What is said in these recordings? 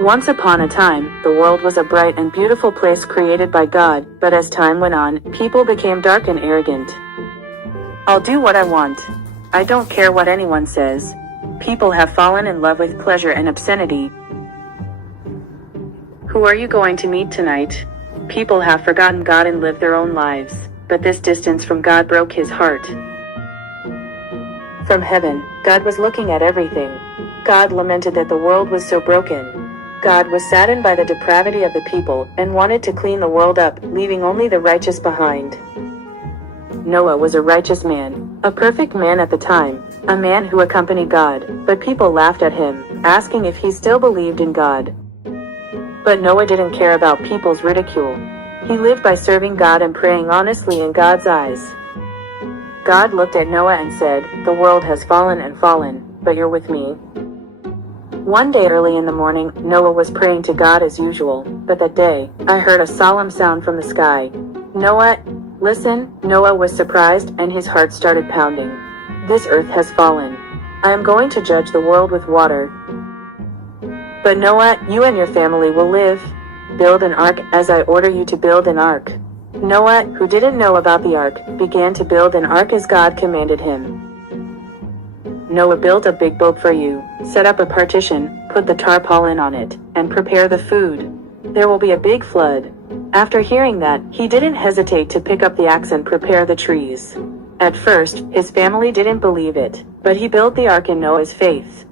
Once upon a time, the world was a bright and beautiful place created by God, but as time went on, people became dark and arrogant. I'll do what I want. I don't care what anyone says. People have fallen in love with pleasure and obscenity. Who are you going to meet tonight? People have forgotten God and lived their own lives, but this distance from God broke his heart. From heaven, God was looking at everything. God lamented that the world was so broken. God was saddened by the depravity of the people and wanted to clean the world up, leaving only the righteous behind. Noah was a righteous man, a perfect man at the time, a man who accompanied God, but people laughed at him, asking if he still believed in God. But Noah didn't care about people's ridicule. He lived by serving God and praying honestly in God's eyes. God looked at Noah and said, "The world has fallen and fallen, but you're with me." One day early in the morning, Noah was praying to God as usual, but that day, I heard a solemn sound from the sky. "Noah, listen." Noah was surprised and his heart started pounding. "This earth has fallen. I am going to judge the world with water. But Noah, you and your family will live. Build an ark as I order you to build an ark." Noah, who didn't know about the ark, began to build an ark as God commanded him. Noah built a big boat for you, set up a partition, put the tarpaulin on it, and prepare the food. There will be a big flood. After hearing that, he didn't hesitate to pick up the axe and prepare the trees. At first, his family didn't believe it, but he built the ark in Noah's faith.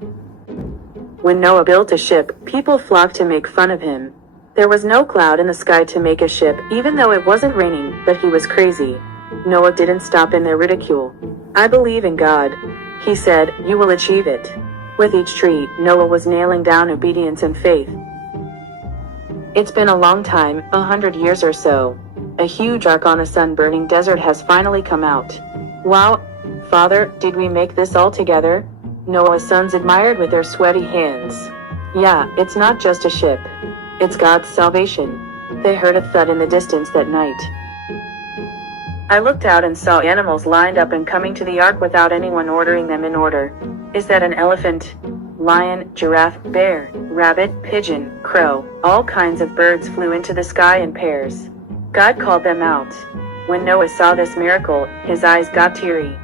When Noah built a ship, people flocked to make fun of him. There was no cloud in the sky to make a ship, even though it wasn't raining, but he was crazy. Noah didn't stop in their ridicule. "I believe in God," he said, "you will achieve it." With each tree, Noah was nailing down obedience and faith. It's been a long time, 100 years or so. A huge ark on a sun-burning desert has finally come out. "Wow, Father, did we make this all together?" Noah's sons admired with their sweaty hands. "Yeah, it's not just a ship. It's God's salvation." They heard a thud in the distance that night. I looked out and saw animals lined up and coming to the ark without anyone ordering them in order. Is that an elephant? Lion, giraffe, bear, rabbit, pigeon, crow, all kinds of birds flew into the sky in pairs. God called them out. When Noah saw this miracle, his eyes got teary.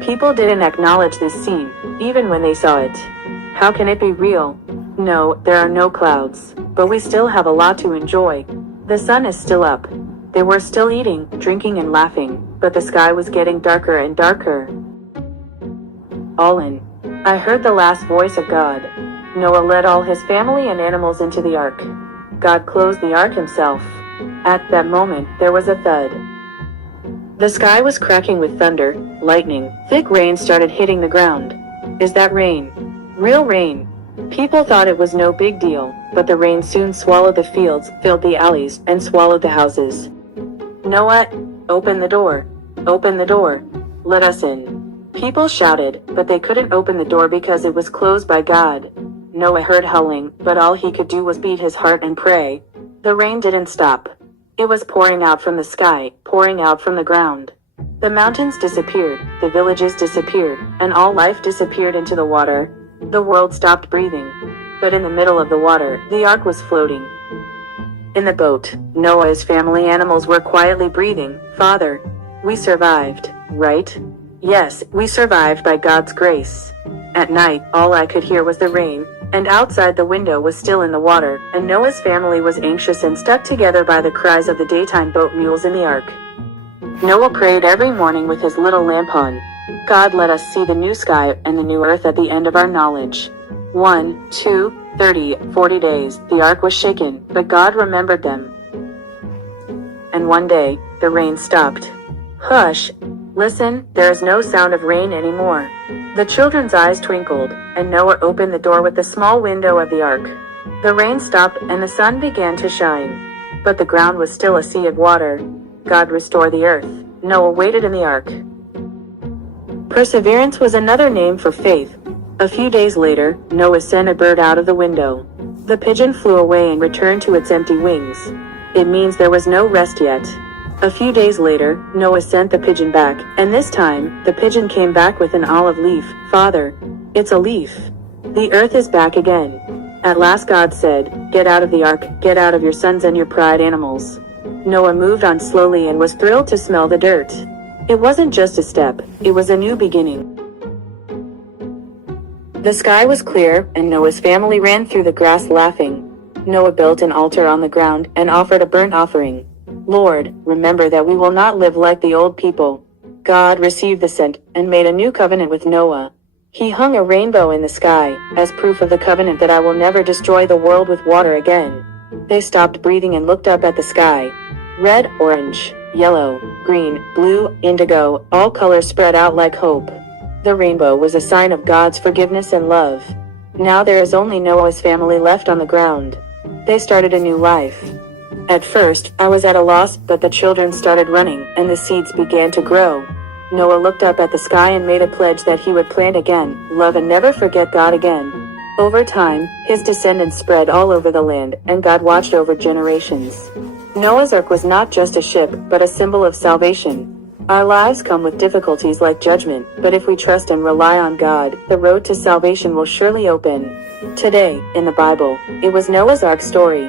People didn't acknowledge this scene, even when they saw it. How can it be real? No, there are no clouds, but we still have a lot to enjoy. The sun is still up. They were still eating, drinking and laughing, but the sky was getting darker and darker. All in. I heard the last voice of God. Noah led all his family and animals into the ark. God closed the ark himself. At that moment, there was a thud. The sky was cracking with thunder, lightning, thick rain started hitting the ground. Is that rain? Real rain. People thought it was no big deal, but the rain soon swallowed the fields, filled the alleys, and swallowed the houses. "Noah, open the door. Open the door. Let us in." People shouted, but they couldn't open the door because it was closed by God. Noah heard howling, but all he could do was beat his heart and pray. The rain didn't stop. It was pouring out from the sky, pouring out from the ground. The mountains disappeared, the villages disappeared, and all life disappeared into the water. The world stopped breathing. But in the middle of the water, the ark was floating. In the boat, Noah's family animals were quietly breathing. "Father, we survived, right?" "Yes, we survived by God's grace." At night, all I could hear was the rain, and outside the window was still in the water, and Noah's family was anxious and stuck together by the cries of the daytime boat mules in the ark. Noah prayed every morning with his little lamp on. "God, let us see the new sky and the new earth at the end of our knowledge." 1, 2, 30, 40 days, the ark was shaken, but God remembered them. And one day, the rain stopped. "Hush! Listen, there is no sound of rain anymore." The children's eyes twinkled, and Noah opened the door with the small window of the ark. The rain stopped and the sun began to shine. But the ground was still a sea of water. God restored the earth. Noah waited in the ark. Perseverance was another name for faith. A few days later, Noah sent a bird out of the window. The pigeon flew away and returned to its empty wings. It means there was no rest yet. A few days later, Noah sent the pigeon back, and this time, the pigeon came back with an olive leaf. "Father, it's a leaf. The earth is back again." At last God said, "Get out of the ark, get out of your sons and your pride animals." Noah moved on slowly and was thrilled to smell the dirt. It wasn't just a step, it was a new beginning. The sky was clear, and Noah's family ran through the grass laughing. Noah built an altar on the ground and offered a burnt offering. "Lord, remember that we will not live like the old people." God received the scent and made a new covenant with Noah. He hung a rainbow in the sky, as proof of the covenant that I will never destroy the world with water again. They stopped breathing and looked up at the sky. Red, orange, yellow, green, blue, indigo, all colors spread out like hope. The rainbow was a sign of God's forgiveness and love. Now there is only Noah's family left on the ground. They started a new life. At first, I was at a loss, but the children started running, and the seeds began to grow. Noah looked up at the sky and made a pledge that he would plant again, love and never forget God again. Over time, his descendants spread all over the land, and God watched over generations. Noah's Ark was not just a ship, but a symbol of salvation. Our lives come with difficulties like judgment, but if we trust and rely on God, the road to salvation will surely open. Today, in the Bible, it was Noah's Ark story.